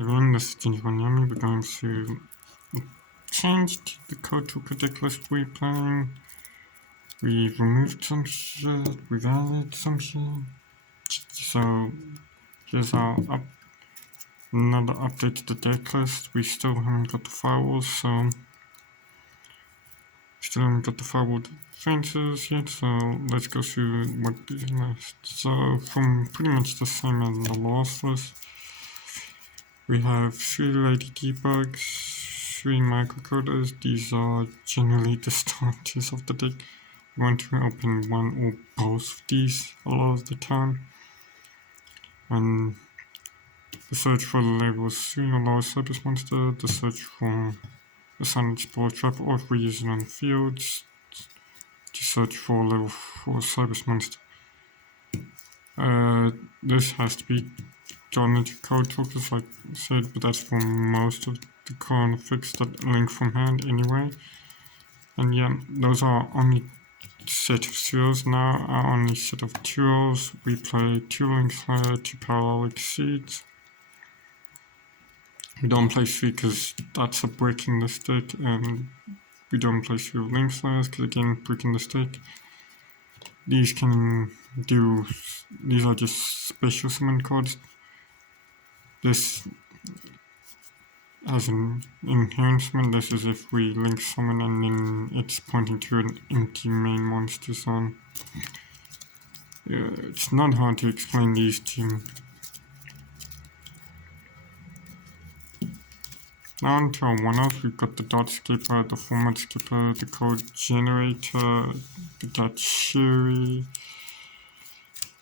Everyone, this is Ginny. We're going to change the code to predict list we're playing. We've removed some shit, we've added some shit. So here's another update to the deck list. We still haven't got the firewalls, so still haven't got the firewall defenses yet, so let's go through what is left. So from pretty much the same as the last list, we have 3 Lady Debugs, 3 microcoders. These are generally the starters of the deck. We want to open one or both of these a lot of the time. And the search for the level 3 or lower Cyberus monster, the search for a Sonic Spore Trap, or if we use it on the fields, to search for level 4 Cyberus monster. This has to be done into code talkers, like I said, but that's for most of the conflicts that link from hand anyway. And yeah, those are only set of zeros now, our only set of twos. We play 2 Linkslayer, 2 Parallel Exceeds. We don't play 3 because that's a brick in the stick, and we don't play 3 Linkslayers because again, brick in the stick. These are just special summon cards. This as an enhancement, this is if we link summon and then it's pointing to an empty main monster zone. It's not hard to explain these two. Now onto our one-off, we've got the dot skipper, the format skipper, the code generator, the dot sherry,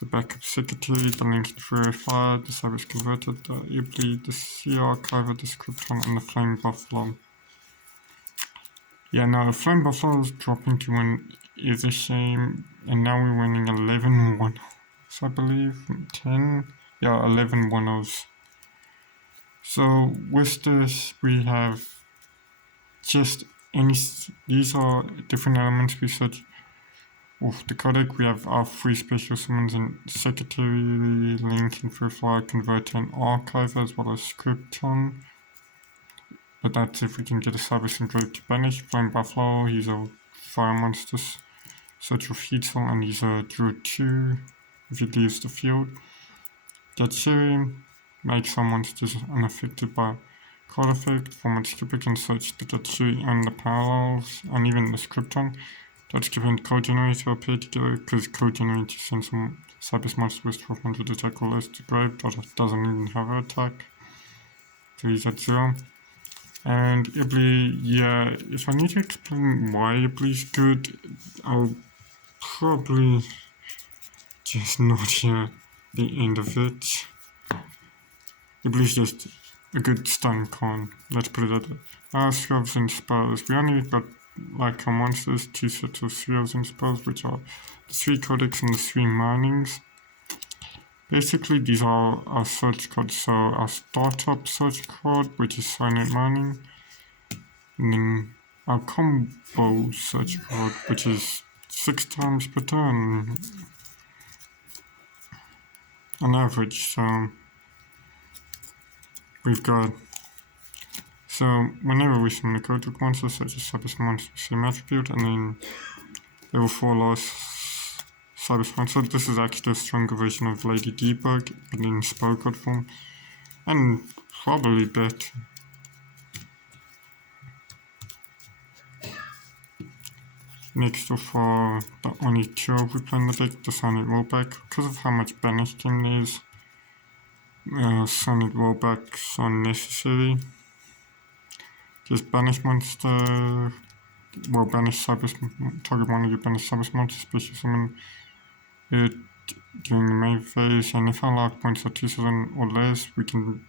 the backup secretary, the link verifier, the service converter, the Ibli, the C archiver, the scripton, and the flame buffalo. Yeah, now the flame buffalo is dropping to 1 is a shame, and now we're winning 11 1-0s, I believe, 10, yeah, 11 1-0s. So with this, we have just these are different elements we search. Of the codec, we have our 3 special summons and secretary, link, and verifier, converter, and archiver, as well as scripton. But that's if we can get a Cyberus Engrave to banish. Flame Buffalo, he's a fire monster, search of heat cell, and he's a Druid 2 if he leaves the field. That serum makes some monsters unaffected by card effect. Format skipper can search the Datsui and the parallels, and even the scripton. That's given code generator appear together because code generator sends some Cyberus monster with 1200 attack or less to grave. That doesn't even have an attack. So he's at 0. And Ibli, yeah, if I need to explain why Ibli's good, I'll probably just not hear the end of it. Ibli's just a good stun con, let's put it at that. Our scrubs and spells, we only got like our monsters, 2 sets of spells and spells, which are the 3 codecs and the 3 minings. Basically, these are our search cards. So our startup search card, which is Silent Mining, and then our combo search card, which is 6 times per turn on average. So we've got. So whenever we summon a code took monster, such as Cyberus monster, same attribute, and then level 4 loss Cyberus monster. This is actually a stronger version of Lady Debug, but in spell card form, and probably better. Next of all, the only 2 we play in the deck, the Sonic Rollback. Because of how much banished game there is, Sonic Rollbacks are necessary. Just banish monster, well, banish Cyberus, target one of your banished Cyberus monsters, special summon it during the main phase, and if our life points are 2000 or less, we can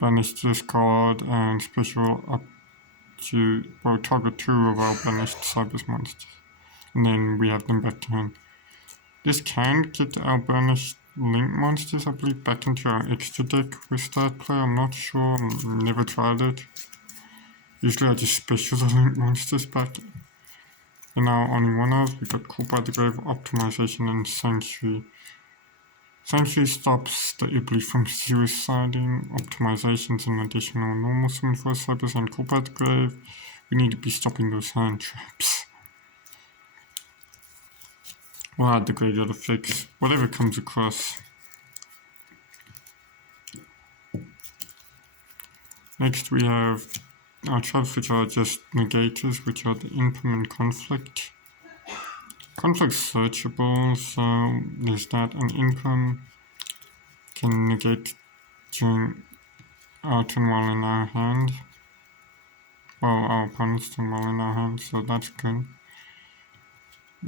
banish this card and special up to, well, target 2 of our banished Cyberus monsters, and then we have them back to hand. This can get our banished Link monsters, I believe, back into our extra deck with start play. I'm not sure, never tried it. Usually I just special the Link monsters back. And now only one of, we got Call by the Grave, Optimization, and Sanctuary. Essentially stops the Iblis from suiciding, optimizations and additional normal summon for Cyberus and Call by the Grave. We need to be stopping those hand traps. We'll add the Graveyard to fix whatever comes across. Next we have our traps, which are just negators, which are the Impermanent Conflict. Conflict's searchable, so there's that. An Imperm can negate during our turn while in our hand. Well, our opponent's turn while in our hand, so that's good.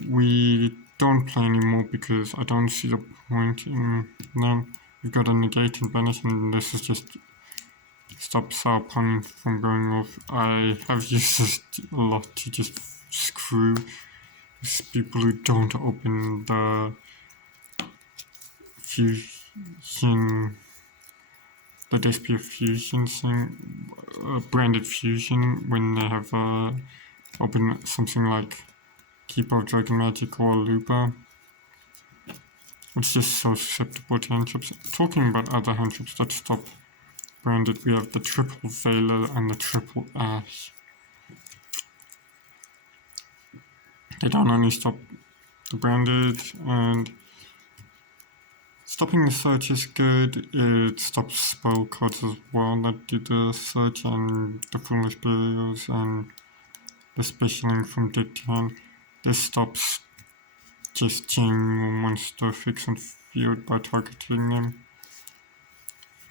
We don't play anymore because I don't see the point in them. We've got a negate and banish, and this is just stops our opponent from going off. I have used this a lot to just screw people who don't open the fusion, the Despia fusion thing, branded fusion, when they have open something like Keeper of Dragon Magic or Luba. It's just so susceptible to hand traps. Talking about other hand traps that stop branded, we have the Triple Veiler and the Triple Ash. They don't only stop the branded, and stopping the search is good. It stops spell cards as well that do the search, and the Foolish Burials and the specialing from deck to hand. This stops just general monster fix on field by targeting them.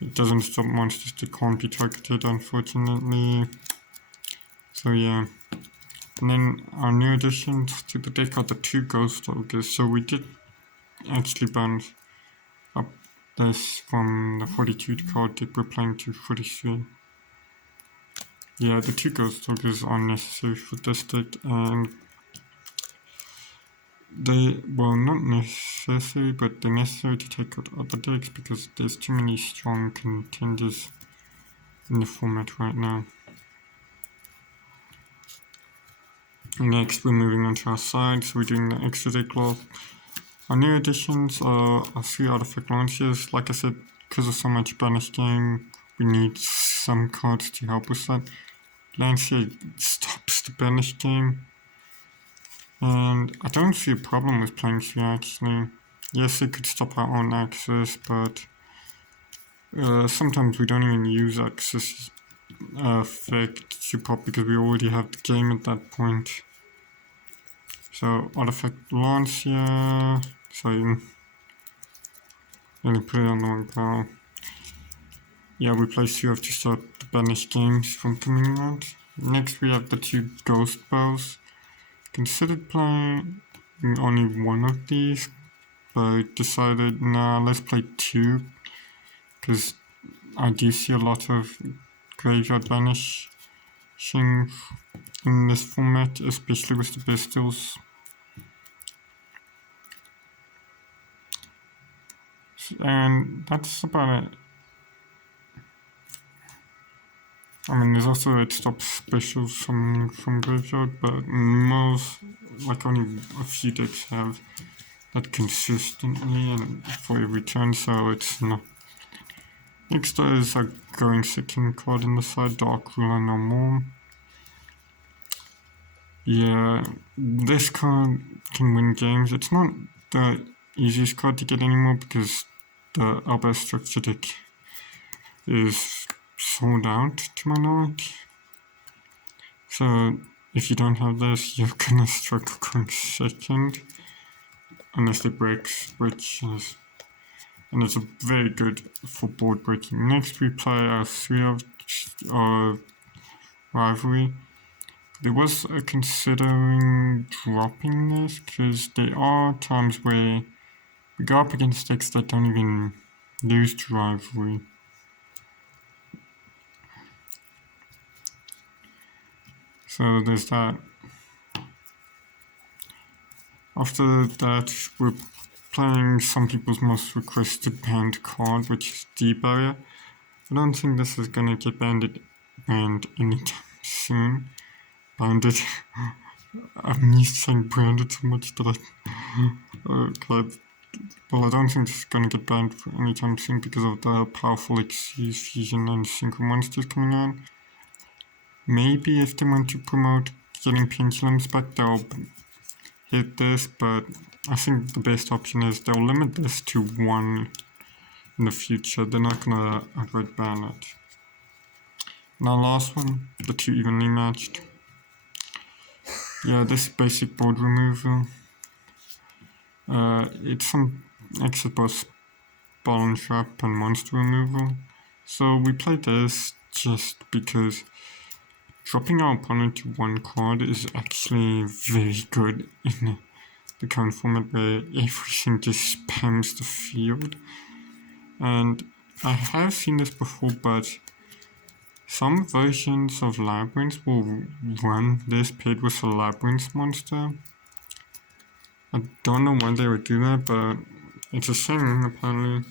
It doesn't stop monsters that can't be targeted, unfortunately. So yeah. And then our new additions to the deck are the 2 Ghost Ogres. So we did actually bounce up this from the 42 card deck we're playing to 43. Yeah, the 2 Ghost Ogres are necessary for this deck, and they, well, not necessary, but they're necessary to take out other decks because there's too many strong contenders in the format right now. Next, we're moving on to our side, so we're doing the extra deck loss. Our new additions are our 3 artifact launchers. Like I said, because of so much banish game, we need some cards to help with that. Lancia stops the banish game, and I don't see a problem with playing 3 actually. Yes, it could stop our own access, but sometimes we don't even use access effect to pop because we already have the game at that point. So artifact Lancia, so let me put it on the wrong pile. Yeah, we play 2 to start the banish games from coming out. Next we have the 2 Ghost Bells. Considered playing only one of these, but decided, nah, let's play 2, because I do see a lot of graveyard banishing in this format, especially with the pistols. And that's about it. I mean, there's also it stops specials from graveyard, but most, like only a few decks have that consistently and for every turn, so it's not. Next is a going second card in the side, Dark Ruler no more. Yeah, this card can win games. It's not the easiest card to get anymore because the Albert Structure deck is sold out to my knowledge. So if you don't have this, you're gonna struggle going second unless it breaks, which is, and it's a very good for board breaking. Next we play our 3 of Rivalry. There was a considering dropping this because there are times where we go up against decks that don't even lose to Rivalry. So there's that. After that, we're playing some people's most requested banned card, which is D-Barrier. I don't think this is gonna get banned anytime soon. Banded. I'm used to saying branded so much that I... Oh god. well, I don't think this is gonna get banned for anytime soon because of the powerful Xyz Fusion and Synchro monsters coming on. Maybe if they want to promote getting pendulums back, they'll hit this, but I think the best option is they'll limit this to 1 in the future. They're not gonna outright ban it. Now last one, the 2 evenly matched. Yeah, this basic board removal. It's some extra boss ball and trap and monster removal. So we play this just because dropping our opponent to 1 card is actually very good in the current format where everything just spams the field. And I have seen this before, but some versions of Labyrinth will run this paired with a Labyrinth monster. I don't know why they would do that, but it's a shame apparently.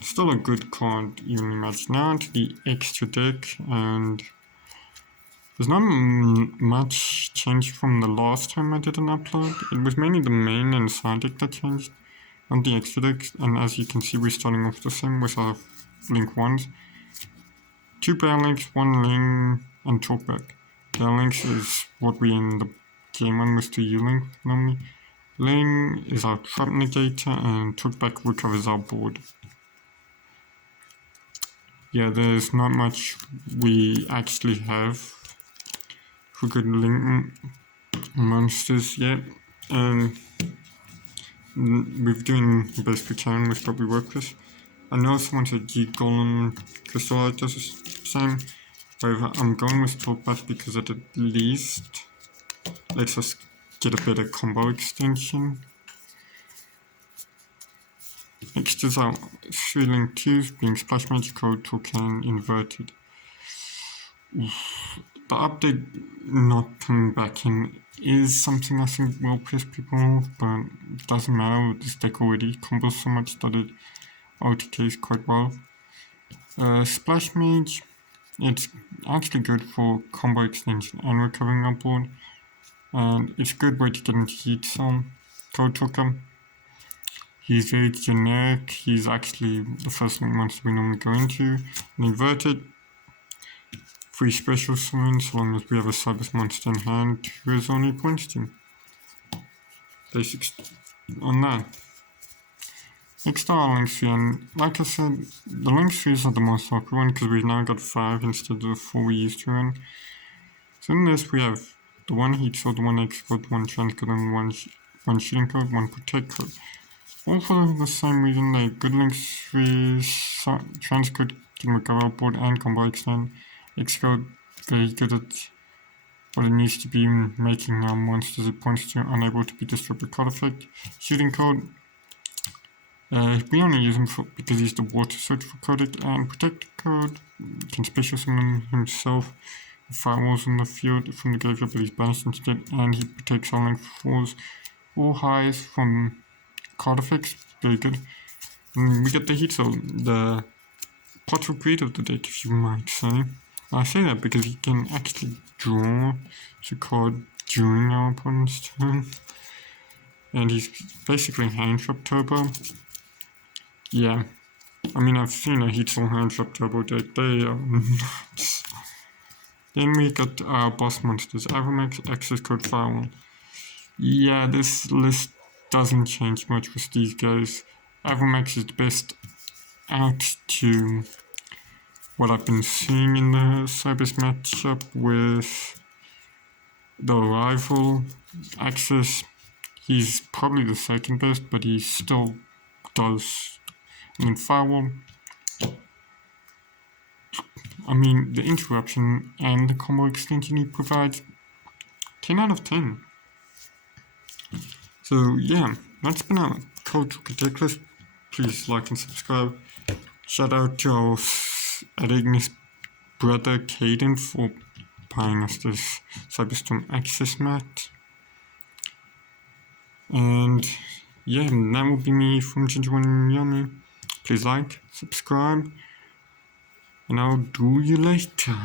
Still a good card evenly matched. Now into the extra deck, and there's not much change from the last time I did an upload. It was mainly the main and side deck that changed on the extra deck, and as you can see we're starting off the same with our Link 1s. 2 Bear Links, 1 Ling, and Talkback. Bear Links is what we in the game on with the U-Link normally. Ling is our trap negator, and Talkback recovers our board. Yeah, there's not much we actually have for good Link monsters yet. We're doing the best we can with what we work with. I know someone said Geek Golem Crystallite does the same. However, I'm going with Talkback because it at least lets us get a better combo extension. Next is our 3 Link 2s being Splash Magic, Code Token, Inverted. The update not coming back in is something I think will piss people off, but it doesn't matter. This deck already combos so much that it OTKs quite well. Splash Mage, it's actually good for combo extension and recovering our board, and it's a good way to get into Heat Zone. Code Token, he's very generic. He's actually the first Link monster we normally go into. And Inverted, 3 special summons so long as we have a Cybers monster in hand who has only points to. Basics on that. Next are Link 3, and like I said, the Link 3s are the most awkward one because we've now got 5 instead of the 4 we used to run. So in this we have the 1 Heat Sword, 1 Export, 1 Transcode, and 1 Shooting Code, 1 Protect Code. All for the same reason, like good Link 3s, Transcode can recover our board and combo extend. Xcode, very good at what it needs to be, making our monsters it points to unable to be destroyed by card effect. Shooting Code, we only use him because he's the water search for Codec, and Protect Code can special summon himself with firewalls in the field from the graveyard, but he's banished instead, and he protects our Link 4s or highs from card effects. Very good. And we get the Heat Zone, the pot of greed of the deck, if you might say. I say that because he can actually draw the card during our opponent's turn, and he's basically hand trap turbo. Yeah, I mean, I've seen a Heat Zone hand trap turbo deck, they are nuts. Then we got our boss monsters, Avomax, Access Code, Firewall. Yeah, this list doesn't change much with these guys. Avomax is the best out to what I've been seeing in the Cybers matchup with the rival. Access, he's probably the second best, but he still does. I mean, Firewall, I mean, the interruption and the combo extension he provides, 10 out of 10. So yeah, that's been our Code Token deck list. Please like and subscribe. Shout out to our Ignis brother Caden for buying us this Cyberstorm Access mat. And yeah, that will be me from Ginger1 Yummy. Please like, subscribe, and I'll do you later.